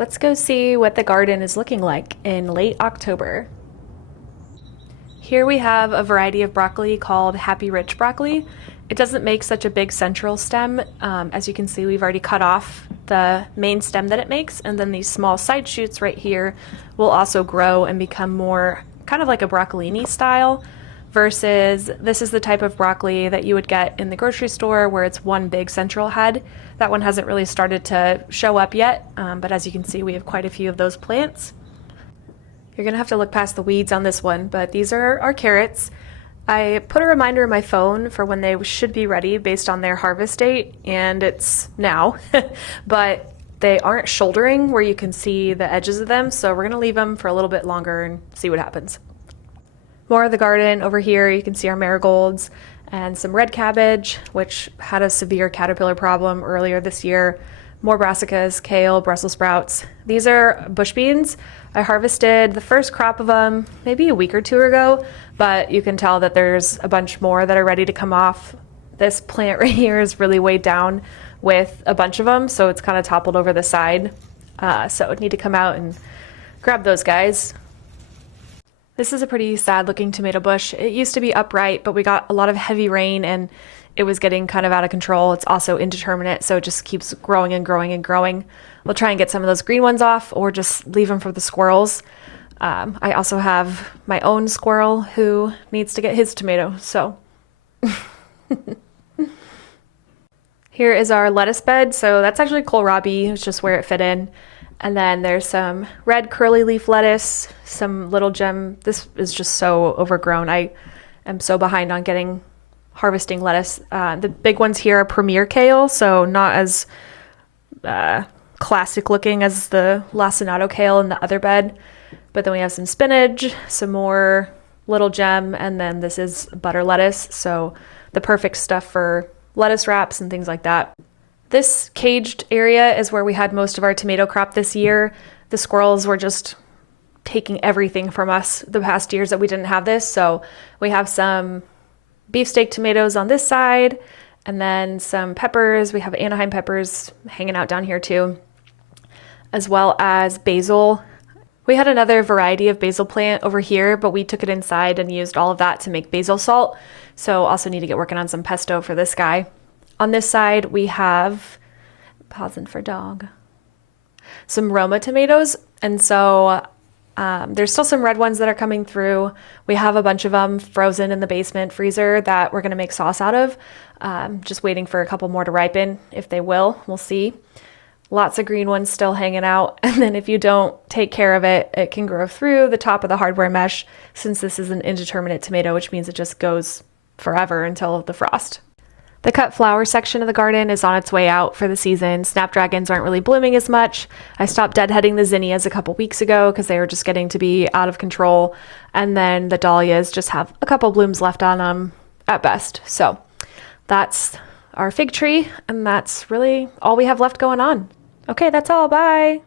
Let's go see what the garden is looking like in late October. Here we have a variety of broccoli called Happy Rich broccoli. It doesn't make such a big central stem. As you can see, we've already cut off the main stem that it makes, and then these small side shoots right here will also grow and become more kind of like a broccolini style, versus this is the type of broccoli that you would get in the grocery store where it's one big central head. That one hasn't really started to show up yet, but as you can see, we have quite a few of those plants. You're gonna have to look past the weeds on this one, but these are our carrots. I put a reminder in my phone for when they should be ready based on their harvest date, and it's now, but they aren't shouldering where you can see the edges of them, so we're gonna leave them for a little bit longer and see what happens. More of the garden over here, you can see our marigolds and some red cabbage, which had a severe caterpillar problem earlier this year. More brassicas, kale, Brussels sprouts. These are bush beans. I harvested the first crop of them maybe a week or two ago, but you can tell that there's a bunch more that are ready to come off. This plant right here is really weighed down with a bunch of them, so it's kind of toppled over the side. So I need to come out and grab those guys. This is a pretty sad looking tomato bush. It used to be upright, but we got a lot of heavy rain and it was getting kind of out of control. It's also indeterminate, so it just keeps growing and growing and growing. We'll try and get some of those green ones off or just leave them for the squirrels. I also have my own squirrel who needs to get his tomato, so. Here is our lettuce bed. So that's actually kohlrabi, it's just where it fit in. And then there's some red curly leaf lettuce, some little gem. This is just so overgrown. I am so behind on harvesting lettuce. The big ones here are Premier kale, so not as classic looking as the lacinato kale in the other bed. But then we have some spinach, some more little gem, and then this is butter lettuce, so the perfect stuff for lettuce wraps and things like that. This caged area is where we had most of our tomato crop this year. The squirrels were just taking everything from us the past years that we didn't have this. So we have some beefsteak tomatoes on this side, and then some peppers. We have Anaheim peppers hanging out down here too, as well as basil. We had another variety of basil plant over here, but we took it inside and used all of that to make basil salt. So also need to get working on some pesto for this guy. On this side, we have, pausing for dog, some Roma tomatoes. And so there's still some red ones that are coming through. We have a bunch of them frozen in the basement freezer that we're going to make sauce out of. Just waiting for a couple more to ripen. If they will, we'll see. Lots of green ones still hanging out. And then if you don't take care of it, it can grow through the top of the hardware mesh, since this is an indeterminate tomato, which means it just goes forever until the frost. The cut flower section of the garden is on its way out for the season. Snapdragons aren't really blooming as much. I stopped deadheading the zinnias a couple weeks ago because they were just getting to be out of control. And then the dahlias just have a couple blooms left on them at best. So that's our fig tree, and that's really all we have left going on. Okay, that's all. Bye.